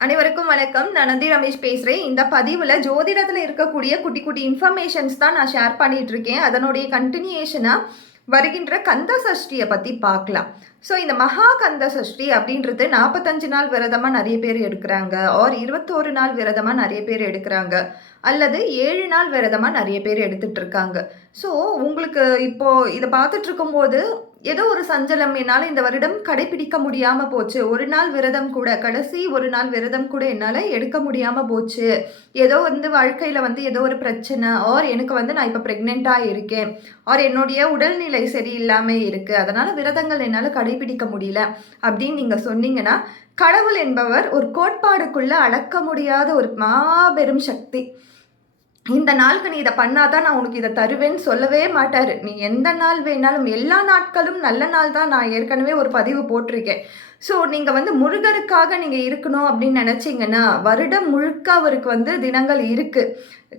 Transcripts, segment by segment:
அனைவருக்கும் வணக்கம். நான் நந்தி ரமேஷ் பேசுகிறேன். இந்த பதிவில் ஜோதிடத்தில் இருக்கக்கூடிய குட்டி குட்டி இன்ஃபர்மேஷன்ஸ் தான் நான் ஷேர் பண்ணிட்டு இருக்கேன். அதனுடைய கண்டினியூஷனாக வருகின்ற கந்த சஷ்டியை பற்றி பார்க்கலாம். ஸோ இந்த மகா கந்த சஷ்டி அப்படின்றது 45 நாள் விரதமாக நிறைய பேர் எடுக்கிறாங்க, ஆர் 21 நாள் விரதமாக நிறைய பேர் எடுக்கிறாங்க, அல்லது 7 நாள் விரதமாக நிறைய பேர் எடுத்துட்டு இருக்காங்க. ஸோ உங்களுக்கு இப்போது இதை பார்த்துட்டு இருக்கும்போது ஏதோ ஒரு சஞ்சலம், என்னால் இந்த வருடம் கடைபிடிக்க முடியாமல் போச்சு, ஒரு நாள் விரதம் கூட, கடைசி ஒரு நாள் விரதம் கூட என்னால் எடுக்க முடியாமல் போச்சு, ஏதோ வாழ்க்கையில் ஏதோ ஒரு பிரச்சனை, ஆர் எனக்கு நான் இப்போ ப்ரெக்னெண்ட்டாக இருக்கேன், ஆர் என்னுடைய உடல்நிலை சரியில்லாமல் இருக்குது, அதனால் விரதங்கள் என்னால் கடைபிடிக்க முடியல அப்படின்னு நீங்கள் சொன்னீங்கன்னா, கடவுள் என்பவர் ஒரு கோட்பாடுக்குள்ளே அடக்க முடியாத ஒரு மாபெரும் சக்தி. இந்த நாளுக்கு நீ இதை பண்ணாதான் நான் உனக்கு இதை தருவேன்னு சொல்லவே மாட்டார். நீ எந்த நாள் வேணாலும், எல்லா நாட்களும் நல்ல நாள் தான். நான் ஏற்கனவே ஒரு பதிவு போட்டிருக்கேன். ஸோ நீங்கள் முருகருக்காக நீங்கள் இருக்கணும் அப்படின்னு நினச்சிங்கன்னா, வருடம் முழுக்க அவருக்கு தினங்கள் இருக்குது.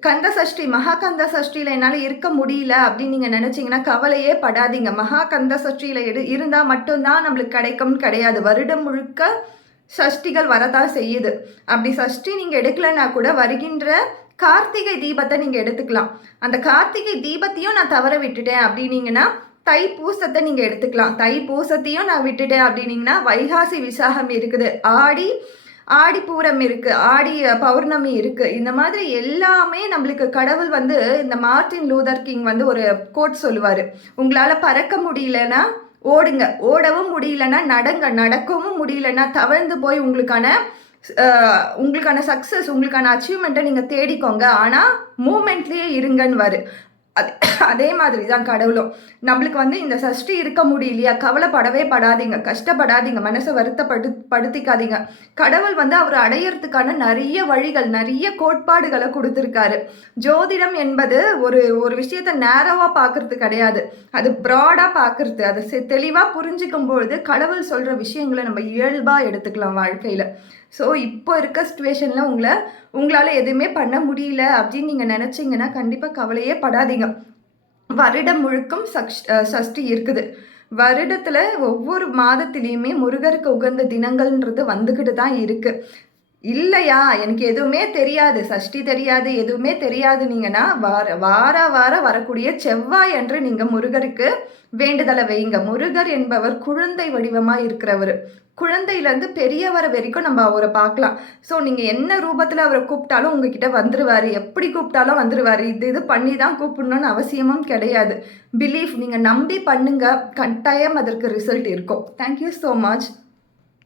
கந்த சஷ்டி, மகா கந்த சஷ்டியில் என்னால் இருக்க முடியல அப்படின்னு நீங்கள் நினச்சிங்கன்னா கவலையே படாதீங்க. மகா கந்த சஷ்டியில் இருந்தால் மட்டும்தான் நம்மளுக்கு கிடைக்கும்னு கிடையாது. வருடம் முழுக்க சஷ்டிகள் வரதான் செய்யுது. அப்படி சஷ்டி நீங்கள் எடுக்கலைன்னா கூட வருகின்ற கார்த்திகை தீபத்தை நீங்கள் எடுத்துக்கலாம். அந்த கார்த்திகை தீபத்தையும் நான் தவற விட்டுட்டேன் அப்படின்னீங்கன்னா தைப்பூசத்தை நீங்கள் எடுத்துக்கலாம். தைப்பூசத்தையும் நான் விட்டுட்டேன் அப்படின்னீங்கன்னா வைகாசி விசாகம் இருக்குது, ஆடி பூரம் இருக்குது, ஆடி பௌர்ணமி இருக்குது. இந்த மாதிரி எல்லாமே நம்மளுக்கு கடவுள் இந்த மார்ட்டின் லூதர் கிங் ஒரு கோட் சொல்லுவார், உங்களால் பறக்க முடியலன்னா ஓடுங்க, ஓடவும் முடியலன்னா நடங்க, நடக்கவும் முடியலன்னா தவழ்ந்து போய் உங்களுக்கான சக்ஸஸ், உங்களுக்கான அச்சீவ்மெண்ட்டை நீங்கள் தேடிக்கோங்க, ஆனால் மூமெண்ட்லேயே இருங்கன்னு. அதே மாதிரி தான் கடவுளும் நம்மளுக்கு இந்த சஷ்டி இருக்க முடியலையா, கவலைப்படவே படாதீங்க, கஷ்டப்படாதீங்க, மனசை படுத்திக்காதீங்க. கடவுள் அவர் அடையிறதுக்கான நிறைய வழிகள், நிறைய கோட்பாடுகளை கொடுத்துருக்காரு. ஜோதிடம் என்பது ஒரு விஷயத்தை நேரோவாக பார்க்கறது கிடையாது, அது ப்ராடாக பார்க்கறது. அதை தெளிவாக புரிஞ்சிக்கும் பொழுது கடவுள் சொல்கிற விஷயங்களை நம்ம இயல்பாக எடுத்துக்கலாம் வாழ்க்கையில். ஸோ இப்போ இருக்க சுச்சுவேஷனில் உங்களால் எதுவுமே பண்ண முடியல அப்படின்னு நீங்கள் நினச்சிங்கன்னா கண்டிப்பாக கவலையே படாதீங்க. வருடம் முழுக்கும் சஷ்டி இருக்குது. வருடத்தில் ஒவ்வொரு மாதத்துலேயுமே முருகருக்கு உகந்த தினங்கள்ன்றது வந்துக்கிட்டு தான் இருக்குது. இல்லையா எனக்கு எதுவுமே தெரியாது, சஷ்டி தெரியாது, எதுவுமே தெரியாதுனீங்கன்னா வாரம் வரக்கூடிய செவ்வாய் அன்று நீங்கள் முருகருக்கு வேண்டுதலை வைங்க. முருகர் என்பவர் குழந்தை வடிவமாக இருக்கிறவர். குழந்தையிலேருந்து பெரியவரை வரைக்கும் நம்ம அவரை பார்க்கலாம். ஸோ நீங்கள் என்ன ரூபத்தில் அவரை கூப்பிட்டாலும் உங்ககிட்ட வந்துடுவார், எப்படி கூப்பிட்டாலும் வந்துடுவார். இது பண்ணி தான் கூப்பிடணும்னு அவசியமும் கிடையாது. பிலீஃப், நீங்கள் நம்பி பண்ணுங்க, கட்டாயம் அதற்கு ரிசல்ட் இருக்கும். Thank you so much.